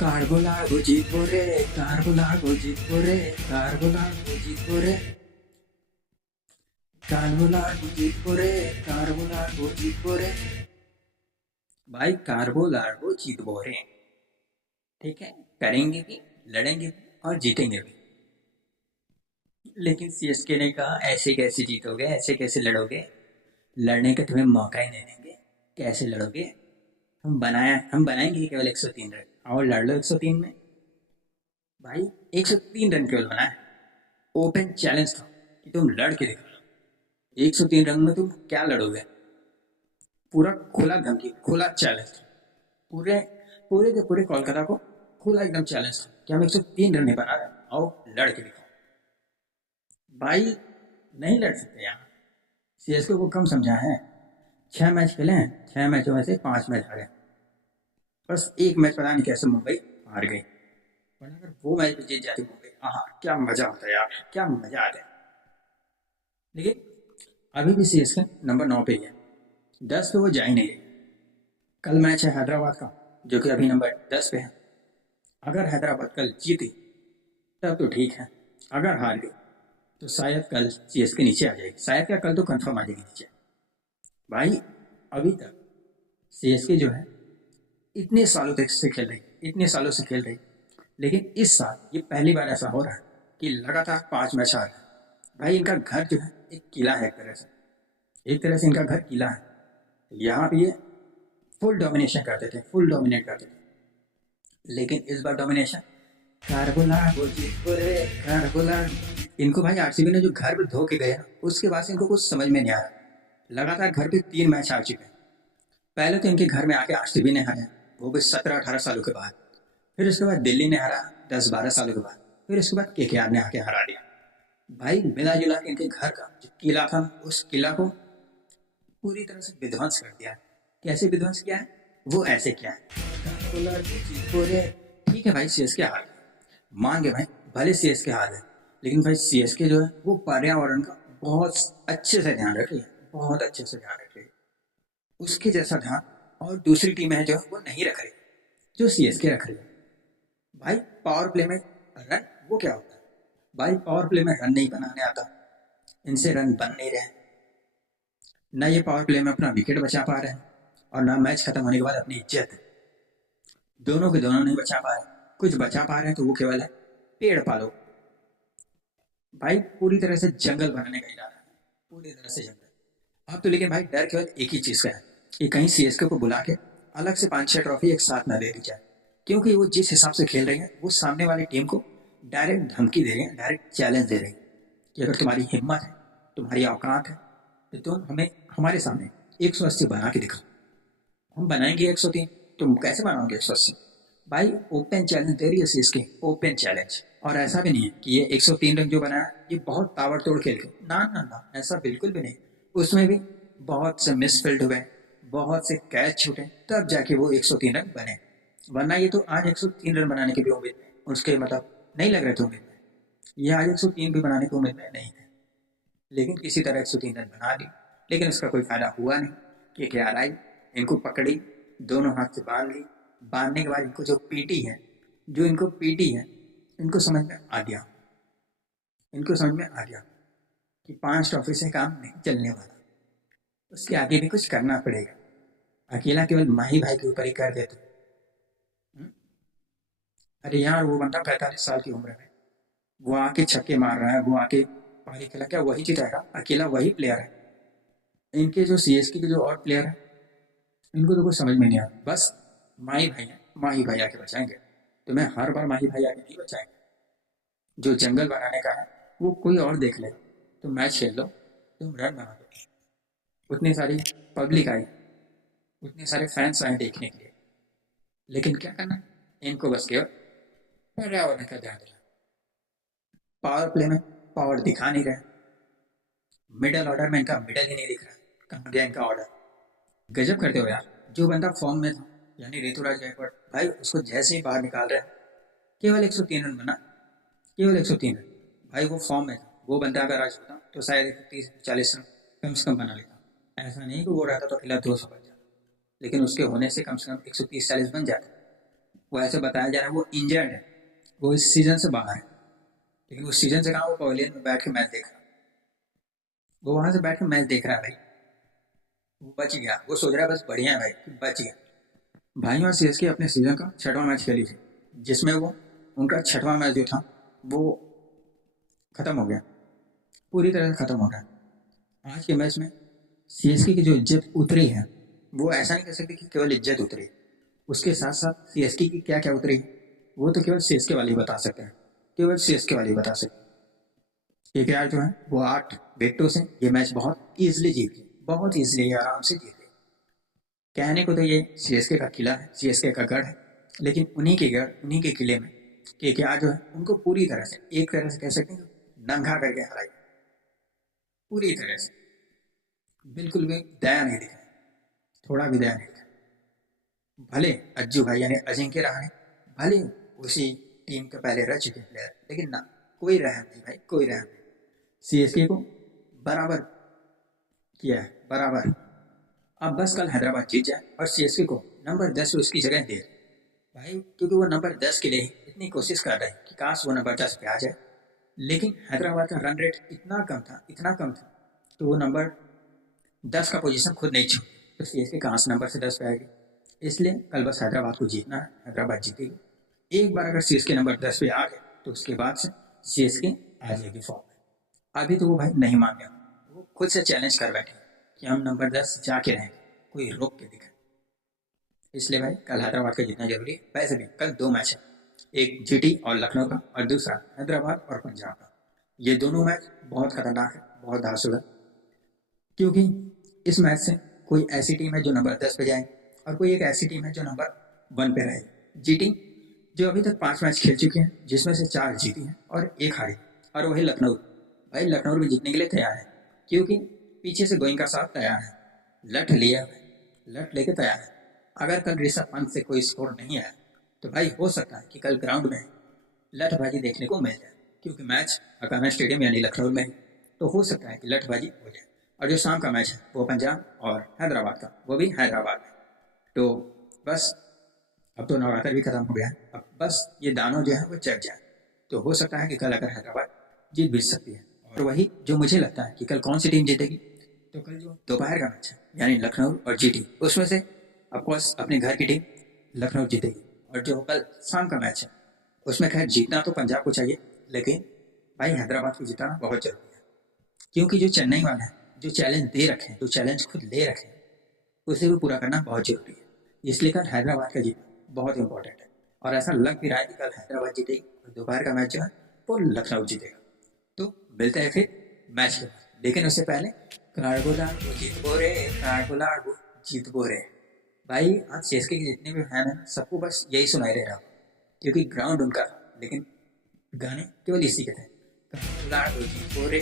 কার্বো জিতবো রে, কার্বো জিতবো রে, কার্বো জিতবো রে। भाई कार्बो जीतबो रे। ठीक है, करेंगे भी, लड़ेंगे भी और जीतेंगे भी। लेकिन सीएसके ने कहा ऐसे कैसे जीतोगे, ऐसे कैसे लड़ोगे, लड़ने का तुम्हें मौका ही नहीं देंगे, कैसे लड़ोगे। हम बनाएंगे केवल 103 रन और लड़ लो 103 में। भाई 103 रन केवल बनाए, ओपन चैलेंज था कि तुम लड़ के दिखाओ 103 रन में तुम क्या लड़ोगे। पूरा खुला धमकी, खुला चैलेंज, पूरे पूरे के पूरे कोलकाता को खुला एकदम चैलेंज था कि हम 103 रन नहीं बना रहे, आओ लड़ के दिखाओ। भाई नहीं लड़ सकते यहाँ, सीएसके को कम समझा है। 6 मैच खेले हैं, 6 मैचों में से 5 मैच हारे, बस एक मैच पता नहीं कैसे मुंबई हार गई, वरना अगर वो मैच भी जीत जाती मुंबई, हाँ क्या मजा होता यार, क्या मजा आता है। लेकिन अभी भी सीएसके नंबर 9 पे ही है, 10 पे वो जा ही नहीं रही। कल मैच है हैदराबाद का जो कि अभी नंबर 10 पे है। अगर हैदराबाद कल जीती तब तो ठीक है, अगर हार गई तो शायद कल सीएसके नीचे आ जाएगी, शायद क्या कल तो कंफर्म आ जाएगी नीचे। भाई अभी तक सीएसके जो है इतने सालों तक से खेल रही, इतने सालों से खेल रही, लेकिन इस साल ये पहली बार ऐसा हो रहा है कि लगातार 5 मैच हार है। भाई इनका घर जो है एक किला है, एक तरह से इनका घर किला है। यहाँ पे ये फुल डोमिनेशन करते थे, फुल डोमिनेट करते थे, लेकिन इस बार डोमिनेशन कार्बोला। इनको भाई आरसीबी ने जो घर पे धो के गया उसके बाद से इनको कुछ समझ में नहीं आ रहा। लगातार घर पे 3 मैच हार चुके हैं। पहले तो इनके घर में आके आरसीबी ने हारा, वो भी 17-18 सालों के बाद। फिर उसके बाद दिल्ली ने हारा 10-12 सालों के बाद। फिर उसके बाद केकेआर ने आके हरा दिया। भाई मिला जुला के इनके घर का जो किला था उस किला को पूरी तरह से विध्वंस कर दिया। कैसे विध्वंस किया है, वो ऐसे किया है। ठीक है भाई, सीएसके हार मान गए भाई, भले सीएसके हार है, लेकिन भाई सीएसके जो है वो पर्यावरण का बहुत अच्छे से ध्यान रख रही है, बहुत अच्छे से ध्यान रख रही है। उसके जैसा ध्यान और दूसरी टीमें हैं जो वो नहीं रख रही, जो सीएसके रख रही है। भाई पावर प्ले में रन वो क्या होता है, भाई पावर प्ले में रन नहीं बनाने आता, इनसे रन बन नहीं रहे, ना ये पावर प्ले में अपना विकेट बचा पा रहे हैं और ना मैच खत्म होने के बाद अपनी इज्जत, दोनों के दोनों नहीं बचा पा रहे। कुछ बचा पा रहे हैं तो वो केवल है पेड़ पालो। भाई पूरी तरह से जंगल बनाने का इरादा है, पूरी तरह से जंगल। अब तो लेकिन भाई डर केवल एक ही चीज का है कि कहीं सीएसके को बुला के अलग से 5-6 ट्रॉफी एक साथ ना दे दी जाए, क्योंकि वो जिस हिसाब से खेल रही है वो सामने वाली टीम को डायरेक्ट धमकी दे रही है, डायरेक्ट चैलेंज दे रही है कि अगर तुम्हारी हिम्मत है, तुम्हारी औकात है, तो तुम हमें हमारे सामने 180 बना के दिखाओ। हम बनाएंगे 103, तुम कैसे बनाओगे 180। भाई ओपन चैलेंज दे रही है सीएसके, ओपन चैलेंज। और ऐसा भी नहीं है कि ये 103 रन जो बनाया ये बहुत ताबड़तोड़ खेल के, ना ना ना, ऐसा बिल्कुल भी नहीं। उसमें भी बहुत से मिसफील्ड हुए, बहुत से कैच छूटे, तब जाके वो 103 रन बने, वरना ये तो आज 103 रन बनाने की भी उम्मीद में, उसके मतलब नहीं लग रहे थे उम्मीद में, ये आज 103 भी बनाने की उम्मीद में नहीं थे, लेकिन किसी तरह 103 रन बना ली। लेकिन उसका कोई फायदा हुआ नहीं। कि क्या आई, इनको पकड़ी, दोनों हाथ से बांध ली, बांधने के बाद इनको जो पीटी है, जो इनको पीटी है, इनको समझ में आ गया, इनको समझ में आ गया कि 5 ट्रॉफी से काम नहीं चलने वाला, उसके आगे भी कुछ करना पड़ेगा। अकेला केवल माही भाई के ऊपर ही कर देते। अरे यार वो बंदा 45 साल की उम्र में वो आके छक्के मार रहा है, वो आके पारी खेला, क्या वही जीताएगा? अकेला वही प्लेयर है। इनके जो सीएसके के जो और प्लेयर है इनको तो कुछ समझ में नहीं आता, बस माही भाई है, माही भाई आके बचाएंगे। तो मैं हर बार माही भाई आके नहीं बचाएंगे, जो जंगल बनाने का है वो कोई और देख ले। तुम मैच खेल लो, तुम रन बना दो, उतनी सारी पब्लिक आई, उतने सारे फैंस आए देखने के लिए, लेकिन क्या करना है इनको, बस केवल पर्यावरण का ध्यान देना। पावर प्ले में पावर दिखा नहीं रहे, मिडल ऑर्डर में इनका मिडल ही नहीं दिख रहा, कहाँ गया इनका ऑर्डर। गजब करते हो यार, जो बंदा फॉर्म में था यानी ऋतुराज गायकवाड़, भाई उसको जैसे ही बाहर निकाल रहे हैं, केवल 103 रन बना, केवल 103 रन। भाई वो फॉर्म में था, वो बंदा अगर आज होता तो शायद 130-40 रन कम से कम बना लेता। ऐसा नहीं कि वो रहता तो अकेला 200 बन जाता, लेकिन उसके होने से कम 130-40 बन जाता। वो ऐसे बताया जा रहा है वो इंजर्ड है, वो इस सीजन से बाहर है, लेकिन उस सीजन से कहा वो पवेलियन में बैठ के मैच देख रहा है, वो वहां से बैठ के मैच देख रहा है भाई, वो बच गया, वो सोच रहा है बस बढ़िया है भाई बच गया। भाई और सीएसके अपने सीजन का 6वां मैच खेली थी, जिसमें वो उनका 6वां मैच जो था वो खत्म हो गया, पूरी तरह से खत्म हो गया। आज के मैच में सीएसके की जो इज्जत उतरी है, वो ऐसा नहीं कह सकते कि केवल इज्जत उतरी, उसके साथ साथ सीएसके की क्या क्या उतरी वो तो केवल सीएसके वाले ही बता सकते हैं, केवल सीएसके वाले ही बता सकते हैं। केकेआर जो है वो 8 विकेटों से ये मैच बहुत ईजिली जीत गई, बहुत ईजिली आराम से जीत गई। कहने को तो ये सीएसके का किला है, सीएसके का गढ़ है, लेकिन उन्हीं के गढ़ उन्हीं के किले में केकेआर जो है उनको पूरी तरह से, एक तरह से कह सकते हैं नंगा करके हराई, पूरी तरह से, बिल्कुल भी दया नहीं दिखाई, थोड़ा भी दया नहीं दिखाई। भले अज्जू भाई यानी अजिंक्य रहाणे भले उसी टीम के पहले रह चुके प्लेयर, लेकिन ना, कोई रहम नहीं भाई, कोई रहम नहीं। सीएसके को बराबर किया है, बराबर। अब बस कल हैदराबाद जीत जाए और सीएसके को नंबर 10 पे उसकी जगह दे भाई, क्योंकि वो नंबर 10 के लिए इतनी कोशिश कर रहे हैं कि काश वो नंबर 10 पे आ जाए, लेकिन हैदराबाद का रन रेट इतना कम था, इतना कम था, तो वो नंबर 10 का पोजीशन खुद नहीं छू, तो सीएसके कहाँ से नंबर से 10 पे आएगी। इसलिए कल बस हैदराबाद को जीतना है, हैदराबाद जीतेगी। एक बार अगर सीएसके नंबर 10 पे आ गए तो उसके बाद से सीएसके आ जाएगी फॉर्म में। अभी तो वो भाई नहीं मान गया, वो खुद से चैलेंज कर बैठे कि हम नंबर 10 जाके रहेंगे, कोई रोक के दिखाए। इसलिए भाई कल हैदराबाद का जीतना जरूरी है। वैसे भी कल 2 मैच है, एक जीटी और लखनऊ का, और दूसरा हैदराबाद और पंजाब का। ये दोनों मैच बहुत खतरनाक है, बहुत धांसू है, क्योंकि इस मैच से कोई ऐसी टीम है जो नंबर 10 पे जाए और कोई एक ऐसी टीम है जो नंबर 1 पे रहे। जीटी जो अभी तक 5 मैच खेल चुके हैं, जिसमें से 4 जीती हैं और 1 हारी, और वही लखनऊ। भाई लखनऊ भी जीतने के लिए तैयार है, क्योंकि पीछे से गोइंका साहब तैयार है, लठ लिया, लठ लेके तैयार है। अगर कल ऋषभ पंत से कोई स्कोर नहीं आया तो भाई हो सकता है कि कल ग्राउंड में लठबाजी देखने को मिल जाए, क्योंकि मैच अकाना स्टेडियम यानी लखनऊ में, तो हो सकता है कि लठबाजी हो जाए। और जो शाम का मैच है वो पंजाब और हैदराबाद का, वो भी हैदराबाद में। तो बस अब तो नवरात्र भी खत्म हो गया, अब बस ये दानों जो है वो चढ़ जाए, तो हो सकता है कि कल अगर हैदराबाद जीत भी सकती है। और वही जो मुझे लगता है कि कल कौन सी टीम जीतेगी, तो कल जो दोपहर का मैच है यानी लखनऊ और जीटी, उसमें से ऑफकोर्स अपने घर की टीम लखनऊ जीतेगी। और जो कल शाम का मैच है उसमें खैर जीतना तो पंजाब को चाहिए, लेकिन भाई हैदराबाद को जीतना बहुत जरूरी है, क्योंकि जो चेन्नई वाला है, जो चैलेंज दे रखे हैं, जो चैलेंज खुद ले रखे हैं, उसे भी पूरा करना बहुत जरूरी है। इसलिए कल हैदराबाद का जीतना बहुत इंपॉर्टेंट है, और ऐसा लग भी रहा है कि कल हैदराबाद जीतेगी और दोपहर का मैच जो है वो लखनऊ जीतेगा। तो मिलते हैं फिर मैच के बाद, लेकिन उससे पहले कार्गो लाडो जीतबो रे, कार्गो लाडो जीतबो रे। भाई आज सीएसके के जितने भी फैन हैं सबको बस यही सुनाई दे रहा, क्योंकि ग्राउंड उनका, लेकिन गाने केवल इसी के थे, कार्गो लाडो जीतबो रे,